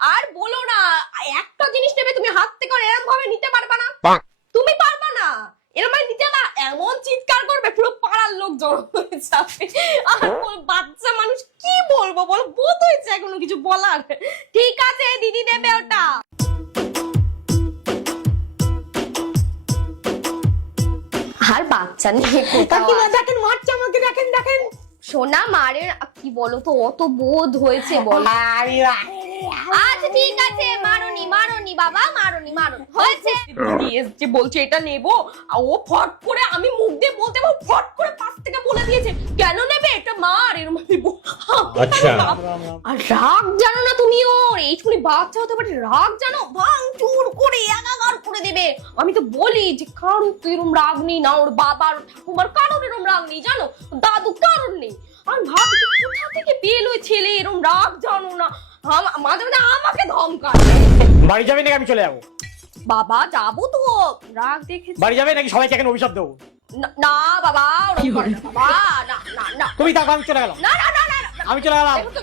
আর বলো না, একটা জিনিস নেবে তুমি হাত থেকে এরকম ভাবে নিতে পারবা না, তুমি পারবা না, এরকম ভাবে নিতে না, এমন চিৎকার করবে পুরো পাড়ার লোক জড়ো হয়ে যাবে। আর বাচ্চা মানুষ কি বলবো বল, বোধ হয়েছে এখনো কিছু বলার। ঠিক আছে দিদি দেবে ওটা। আর বাচ্চা নিয়ে দেখেন মারছে আমাকে, দেখেন দেখেন। সোনা মারে কি বলো তো, অত বোধ হয়েছে বল। আচ্ছা ঠিক আছে, মারোনি মারোনি বাবা, মারোনি মারোনি হয়েছে। দিদি এসে বলছে এটা নেবো, আর ও ফট করে, আমি মুখ দিয়ে বলতে ও ফট করে পাশ থেকে বলে দিয়েছে কেন নেবে এটা মার, এরকম আচ্ছা। আর রাগ জানো না তুমি ওর, এইটুকুনি বাচ্চা হতে পারে রাগ জানো, ভাঙচুর করে একাকার করে দেবে। আমি তো বলি যে কারোর তো এরকম রাগ নেই না, ওর বাবার ঠাকুমার কারোর এরকম রাগ নেই জানো, দাদু কারোর নেই। আমি ভাবছি কোথা থেকে পেল ওই ছেলে এরকম রাগ জানো না, মাঝে মাঝে আমাকে ধমকায়। বাড়ি যাবে নাকি আমি চলে যাবো? বাবা যাবো তো, রাগ দেখে বাড়ি যাবে নাকি সবাইকে এখন অভিশাপ দেবো? না বাবা, ওরকম করে না বাবা, না না না, তুমি তারপর আমি চলে গেলাম, না না না না, আমি চলে গেলাম। দেখো তো